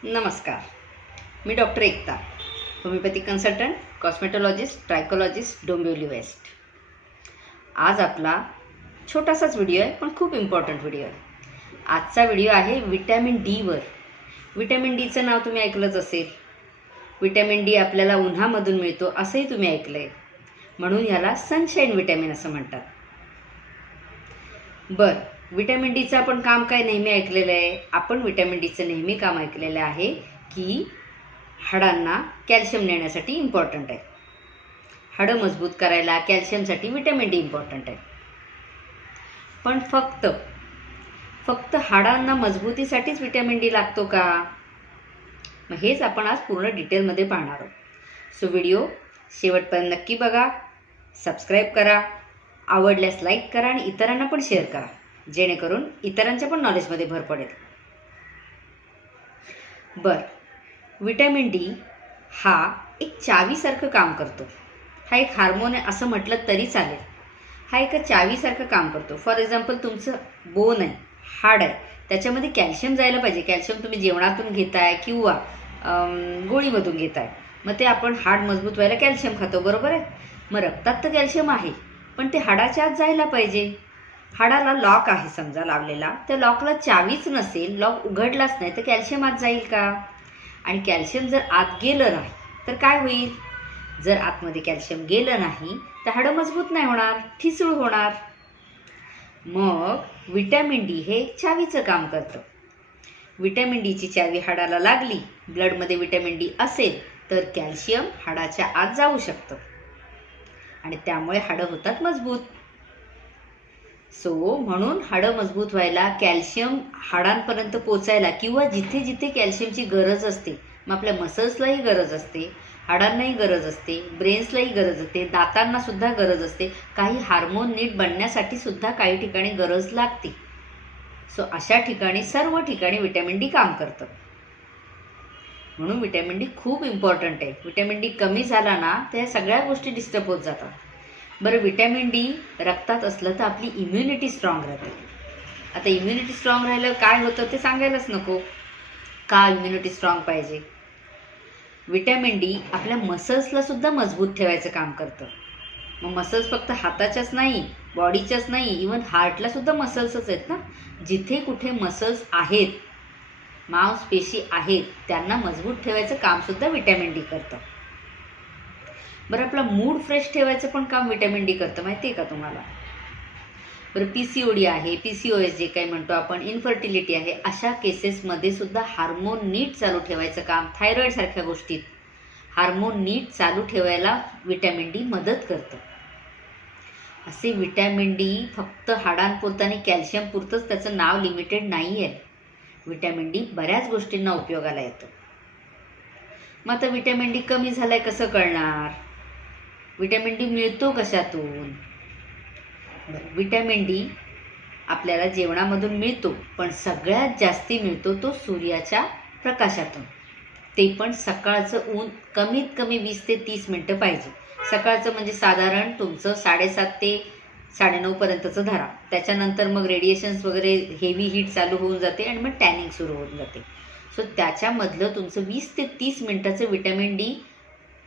नमस्कार. मी डॉक्टर एकता, homeopathic consultant, कॉस्मेटॉलॉजिस्ट, ट्रायकोलॉजिस्ट, Dombivli waste. आज आपला छोटासाच व्हिडिओ आहे, पण खूप इम्पॉर्टंट व्हिडिओ आहे. आजचा व्हिडिओ आहे विटॅमिन डीवर. विटॅमिन डीचं नाव तुम्ही ऐकलंच असेल. विटॅमिन डी आपल्याला उन्हामधून मिळतो असंही तुम्ही ऐकलं आहे, म्हणून ह्याला सनशाईन विटॅमिन असं म्हणतात. बरं, विटॅमिन डीचं आपण काम काय नेहमी ऐकलेलं आहे. आपण विटॅमिन डीचं नेहमी काम ऐकलेलं आहे की हाडांना कॅल्शियम नेण्यासाठी इम्पॉर्टंट आहे. हाडं मजबूत करायला कॅल्शियमसाठी विटॅमिन डी इम्पॉर्टंट आहे. पण फक्त हाडांना मजबूतीसाठीच विटॅमिन डी लागतो का? मग हेच आपण आज पूर्ण डिटेलमध्ये पाहणार आहोत. सो व्हिडिओ शेवटपर्यंत नक्की बघा, सबस्क्राईब करा, आवडल्यास लाईक करा आणि इतरांना पण शेअर करा, जेणेकरून इतरांच्या पण नॉलेजमध्ये भर पडेल. बरं, विटॅमिन डी हा एक चावीसारखं काम करतो. हा एक हार्मोन आहे असं म्हटलं तरी चालेल. हा एका चावीसारखं काम करतो. फॉर एक्झाम्पल, तुमचं बोन आहे, हाड आहे, त्याच्यामध्ये कॅल्शियम जायला पाहिजे. कॅल्शियम तुम्ही जेवणातून घेताय किंवा गोळीमधून घेताय. मग ते आपण हाड मजबूत व्हायला कॅल्शियम खातो, बरोबर आहे. मग रक्तात तर कॅल्शियम आहे, पण ते हाडाच्या आत जायला पाहिजे. हाडाला लॉक आहे समजा लावलेला, त्या लॉकला चावीच नसेल, लॉक उघडलाच नाही, तर कॅल्शियम आत जाईल का? आणि कॅल्शियम जर आत गेलं नाही तर काय होईल? जर आतमध्ये कॅल्शियम गेलं नाही तर हाडं मजबूत नाही होणार, ठिसूळ होणार. मग विटॅमिन डी हे चावीचं काम करतं. विटॅमिन डीची चावी हाडाला लागली, ब्लडमध्ये विटॅमिन डी असेल तर कॅल्शियम हाडाच्या आत जाऊ शकतं आणि त्यामुळे हाडं होतात मजबूत. म्हणून हाडं मजबूत व्हायला, कॅल्शियम हाडांपर्यंत पोचायला किंवा जिथे जिथे कॅल्शियमची गरज असते, मग आपल्या मसल्सलाही गरज असते, हाडांनाही गरज असते, ब्रेन्सलाही गरज असते, दातांना सुद्धा गरज असते, काही हार्मोन नीट बनण्यासाठी सुद्धा काही ठिकाणी गरज लागते. अशा ठिकाणी सर्व ठिकाणी विटॅमिन डी काम करतं. म्हणून विटॅमिन डी खूप इम्पॉर्टंट आहे. विटॅमिन डी कमी झाला ना तर या सगळ्या गोष्टी डिस्टर्ब होत जातात. बरं, विटॅमिन डी रक्तात असलं तर आपली इम्युनिटी स्ट्रॉंग राहते. आता इम्युनिटी स्ट्रॉंग राहिलं काय होतं ते सांगायलाच नको. का इम्युनिटी स्ट्रॉंग पाहिजे? विटॅमिन डी आपल्या मसल्सला सुद्धा मजबूत ठेवायचं काम करतं. मग मसल्स फक्त हाताच्याच नाही, बॉडीच्याच नाही, इवन हार्टला सुद्धा मसल्सच आहेत ना. जिथे कुठे मसल्स आहेत, मांसपेशी आहेत, त्यांना मजबूत ठेवायचं काम सुद्धा विटॅमिन डी करतं. बरं, आपला मूड फ्रेश ठेवायचं पण काम विटॅमिन डी करतं, माहिती आहे का तुम्हाला? बरं, PCOD आहे, PCOS जे काही म्हणतो आपण, इन्फर्टिलिटी आहे, अशा केसेसमध्ये सुद्धा हार्मोन नीट चालू ठेवायचं काम, थायरॉईड सारख्या गोष्टीत हार्मोन नीट चालू ठेवायला विटॅमिन डी मदत करतं. असे विटॅमिन डी फक्त हाडांपुरतं आणि कॅल्शियम पुरतंच त्याचं नाव लिमिटेड नाही आहे. विटॅमिन डी बऱ्याच गोष्टींना उपयोगाला येतं. मग आता विटॅमिन डी कमी झालंय कसं कळणार? विटॅमिन डी मिळतो कशातून? विटॅमिन डी आपल्याला जेवणामधून मिळतो, पण सगळ्यात जास्ती मिळतो तो सूर्याच्या प्रकाशातून. ते पण सकाळचं ऊन कमीत कमी 20 ते 30 मिनटं पाहिजे. सकाळचं म्हणजे साधारण तुमचं 7:30 ते 9:30 पर्यंतचं धरा. त्याच्यानंतर मग रेडिएशन्स वगैरे हेवी हीट चालू होऊन जाते आणि मग टॅनिंग सुरू होऊन जाते. त्याच्यामधलं तुमचं 20 ते 30 मिनटाचं विटॅमिन डी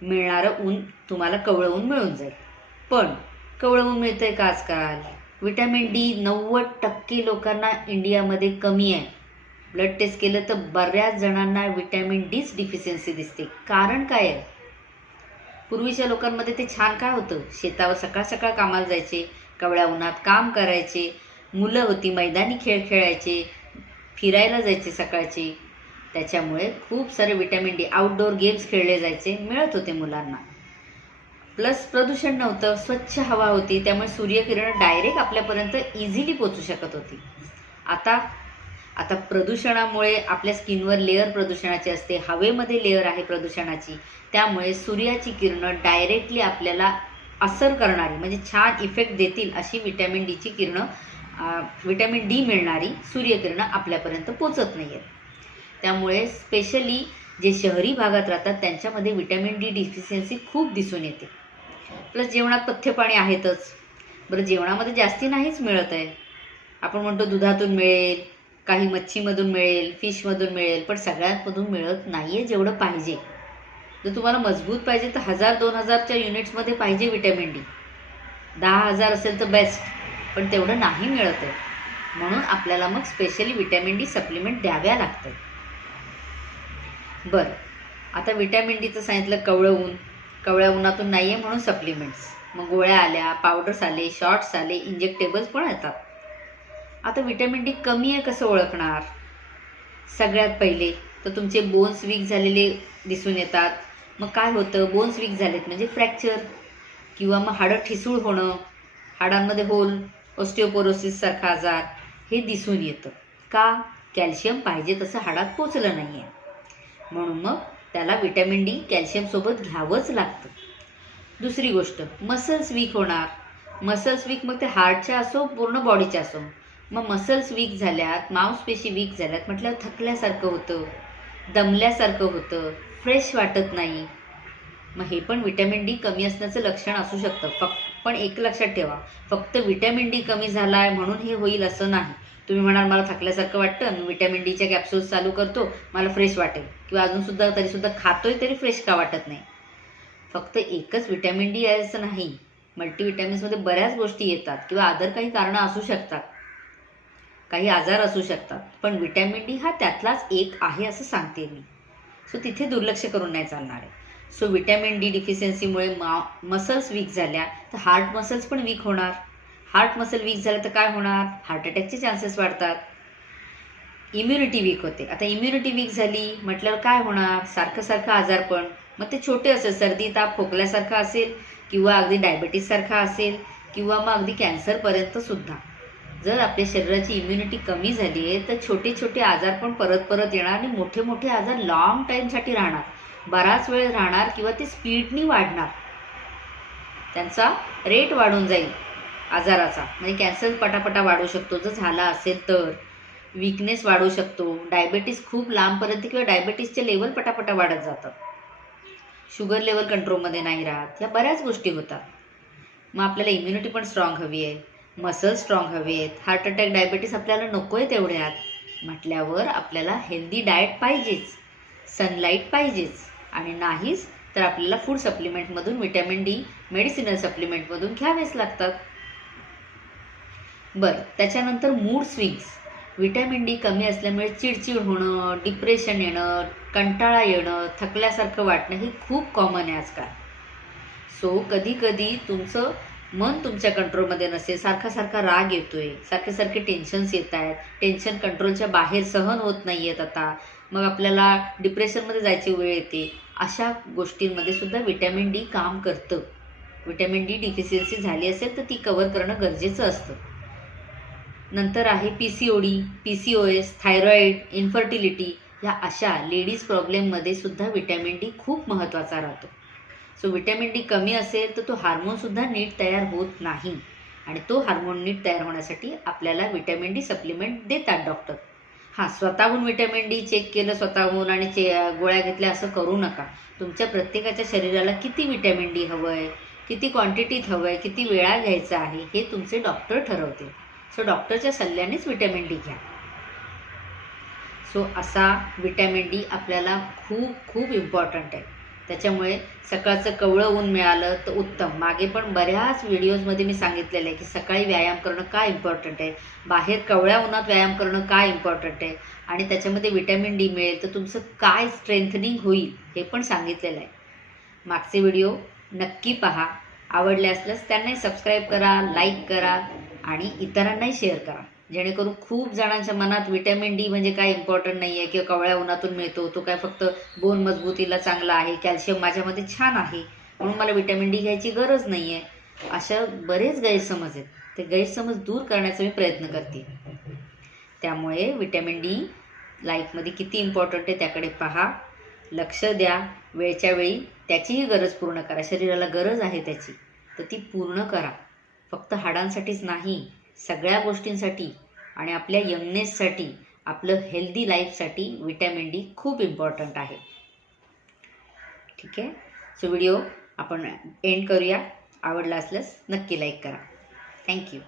मिळणारं ऊन तुम्हाला कवळं ऊन मिळून जाईल. पण कवळं ऊन मिळतंय का आजकाल? विटॅमिन डी 90% लोकांना इंडियामध्ये कमी आहे. ब्लड टेस्ट केलं तर बऱ्याच जणांना विटॅमिन डीच डिफिशियन्सी दिसते. कारण काय आहे? पूर्वीच्या लोकांमध्ये ते छान काय होतं, शेतावर सकाळ सकाळ कामाला जायचे, कवळ्या उन्हात काम करायचे, मुलं होती, मैदानी खेळ खेळायचे, फिरायला जायचे सकाळचे. त्याच्यामुळे खूप सारे विटॅमिन डी, आउटडोअर गेम्स खेळले जायचे, मिळत होते मुलांना. प्लस प्रदूषण नव्हतं, स्वच्छ हवा होती, त्यामुळे सूर्यकिरण डायरेक्ट आपल्यापर्यंत इझिली पोचू शकत होती. आता प्रदूषणामुळे आपल्या स्किनवर लेअर प्रदूषणाची असते, हवेमध्ये लेअर आहे प्रदूषणाची, त्यामुळे सूर्याची किरणं डायरेक्टली आपल्याला असर करणारी, म्हणजे छान इफेक्ट देतील अशी विटॅमिन डीची किरणं, विटॅमिन डी मिळणारी सूर्यकिरणं आपल्यापर्यंत पोचत नाही आहेत. त्यामुळे स्पेशली जे शहरी भागात राहतात त्यांच्यामध्ये विटॅमिन डी डिफिशियन्सी खूप दिसून येते. प्लस जेवणात पथ्य पाणी आहेतच. बरं, जेवणामध्ये जास्ती नाहीच मिळत आहे. आपण म्हणतो दुधातून मिळेल, काही मच्छीमधून मिळेल, फिशमधून मिळेल, पण सगळ्यांमधून मिळत नाही आहे जेवढं पाहिजे. जर तुम्हाला मजबूत पाहिजे तर 1000-2000च्या युनिट्समध्ये पाहिजे विटॅमिन डी. 10,000 असेल तर बेस्ट, पण तेवढं नाही मिळत आहे. म्हणून आपल्याला मग स्पेशली विटॅमिन डी सप्लिमेंट द्याव्या लागतात. बरं, आता विटॅमिन डीचं सांगितलं. कवळ्या उन्हातून नाही आहे म्हणून सप्लिमेंट्स. मग गोळ्या आल्या, पावडर्स आले, शॉट्स आले, इंजेक्टेबल्स पण येतात. आता विटॅमिन डी कमी आहे कसं ओळखणार? सगळ्यात पहिले तर तुमचे बोन्स वीक झालेले दिसून येतात. मग काय होतं? बोन्स वीक झालेत म्हणजे फ्रॅक्चर किंवा मग हाडं ठिसूळ होणं, हाडांमध्ये होल, ऑस्टिओपोरोसिस सारखा आजार हे दिसून येतं. का? कॅल्शियम पाहिजे तसं हाडात पोचलं नाही आहे. म्हणून मग त्याला विटॅमिन डी कॅल्शियमसोबत घ्यावंच लागतं. दुसरी गोष्ट, मसल्स वीक होणार. मसल्स वीक मग ते हार्टच्या असो, पूर्ण बॉडीच्या असो. मग मसल्स वीक झाल्यात, मांसपेशी वीक झाल्यात म्हटल्यावर थकल्यासारखं होतं, दमल्यासारखं होतं, फ्रेश वाटत नाही. मग हे पण विटॅमिन डी कमी असण्याचं लक्षण असू शकतं. पण एक लक्षात ठेवा, फक्त विटॅमिन डी कमी झाला आहे म्हणून हे होईल असं नाही. तुम्ही म्हणाल मला थकल्यासारखं वाटतं, मी विटॅमिन डीच्या कॅप्सूल्स चालू करतो, मला फ्रेश वाटेल, किंवा अजून तरीसुद्धा खातोय तरी फ्रेश का वाटत नाही. फक्त एकच विटॅमिन डी आहे असं नाही. मल्टीविटॅमिन्समध्ये बऱ्याच गोष्टी येतात किंवा अदर काही कारणं असू शकतात, काही आजार असू शकतात. पण विटॅमिन डी हा त्यातलाच एक आहे असं सांगते मी. सो तिथे दुर्लक्ष करून नाही चालणार आहे. सो विटॅमिन डी डिफिशियन्सीमुळे मसल्स वीक झाल्या तर हार्ट मसल्स पण वीक होणार. हार्ट मसल वीक झालं तर काय होणार? हार्ट अटॅकचे चान्सेस वाढतात. इम्युनिटी वीक होते. आता इम्युनिटी वीक झाली म्हटल्यावर काय होणार? सारखं आजारपण. मग ते छोटे असेल, सर्दी ताप खोकल्यासारखा असेल, किंवा अगदी डायबिटीससारखा असेल, किंवा मग अगदी कॅन्सरपर्यंत सुद्धा. जर आपल्या शरीराची इम्युनिटी कमी झाली आहे तर छोटे छोटे आजार पण परत येणार आणि मोठे मोठे आजार लॉंग टाईमसाठी राहणार, बराच वेळ राहणार, किंवा ते स्पीडनी वाढणार. त्यांचा रेट वाढून जाईल आजाराचा. म्हणजे कॅन्सर पटापटा वाढू शकतो जर झाला असेल तर. वीकनेस वाढू शकतो. डायबिटीस खूप लांबपर्यंत, किंवा डायबिटीसचे लेवल पटापटा वाढत जातात. शुगर लेवल कंट्रोलमध्ये नाही राहत. या बऱ्याच गोष्टी होतात. मग आपल्याला इम्युनिटी पण स्ट्रॉंग हवी आहे, मसल स्ट्रॉंग हवे आहेत. हार्ट अटॅक, डायबिटीस आपल्याला नको आहे तेवढ्यात म्हटल्यावर आपल्याला हेल्दी डाएट पाहिजेच, सनलाईट पाहिजेच, आणि नाहीच तर आपल्याला फूड सप्लिमेंटमधून विटॅमिन डी मेडिसिनल सप्लिमेंटमधून घ्यावेच लागतात. बरं, त्याच्यानंतर मूड स्विंग्स. विटॅमिन डी कमी असल्यामुळे चिडचिड होणं, डिप्रेशन येणं, कंटाळा येणं, थकल्यासारखं वाटणं हे खूप कॉमन आहे आजकाल. सो कधी कधी तुमचं मन तुमच्या कंट्रोलमध्ये नसेल, सारखा राग येतोय, सारखे टेन्शन्स येत आहेत, टेन्शन कंट्रोलच्या बाहेर सहन होत नाही आहेत आता, मग आपल्याला डिप्रेशनमध्ये जायची वेळ येते. अशा गोष्टींमध्ये सुद्धा विटॅमिन डी काम करतं. विटॅमिन डी डिफिशियन्सी झाली असेल तर ती कव्हर करणं गरजेचं असतं. नंतर आहे PCOD, PCOS, थायरॉईड, इन्फर्टिलिटी. या अशा लेडीज प्रॉब्लेममध्ये सुद्धा विटॅमिन डी खूप महत्त्वाचा राहतो. सो विटॅमिन डी कमी असेल तर तो हार्मोनसुद्धा नीट तयार होत नाही, आणि तो हार्मोन नीट तयार होण्यासाठी आपल्याला विटॅमिन डी सप्लिमेंट देतात डॉक्टर. स्वतःहून विटॅमिन डी चेक केलं स्वतःहून आणि गोळ्या घेतल्या असं करू नका. तुमच्या प्रत्येकाच्या शरीराला किती विटॅमिन डी हवं आहे, किती क्वांटिटीत हवं आहे, किती वेळा घ्यायचं आहे हे तुमचे डॉक्टर ठरवतील. सो डॉक्टरच्या सल्ल्यानेच विटॅमिन डी घ्या. सो असा विटॅमिन डी आपल्याला खूप इम्पॉर्टंट आहे. त्याच्यामुळे सकाळचं कवळं ऊन मिळालं तर उत्तम. मागे पण बऱ्याच व्हिडिओजमध्ये मी सांगितलेलं आहे की सकाळी व्यायाम करणं काय इम्पॉर्टंट आहे, बाहेर कवळ्या उन्हात व्यायाम करणं काय इम्पॉर्टंट आहे, आणि त्याच्यामध्ये विटॅमिन डी मिळेल तर तुमचं काय स्ट्रेंथनिंग होईल हे पण सांगितलेलं आहे. मागचे व्हिडिओ नक्की पहा. आवडले असल्यास त्यांनाही सबस्क्राईब करा, लाईक करा, आणि इतरांनाही शेअर करा, जेणेकरून खूप जणांच्या मनात विटॅमिन डी म्हणजे काय इम्पॉर्टंट नाही आहे, किंवा कवळ्या उन्हातून मिळतो, तो काय फक्त बोन मजबूतीला चांगला आहे, कॅल्शियम माझ्यामध्ये छान आहे म्हणून मला विटॅमिन डी घ्यायची गरज नाही आहे, अशा बरेच गैरसमज आहेत. ते गैरसमज दूर करण्याचा मी प्रयत्न करते. त्यामुळे विटॅमिन डी लाईफमध्ये किती इम्पॉर्टंट आहे त्याकडे पहा, लक्ष द्या, वेळच्या वेळी त्याचीही गरज पूर्ण करा. शरीराला गरज आहे त्याची तर ती पूर्ण करा. फक्त हाडांसाठीच नाही, सगळ्या गोष्टींसाठी आणि आपल्या यंगनेससाठी, आपलं हेल्दी लाईफसाठी विटॅमिन डी खूप इम्पॉर्टंट आहे. ठीक आहे. सो व्हिडिओ आपण एंड करूया. आवडला असल्यास नक्की लाईक करा. थँक्यू.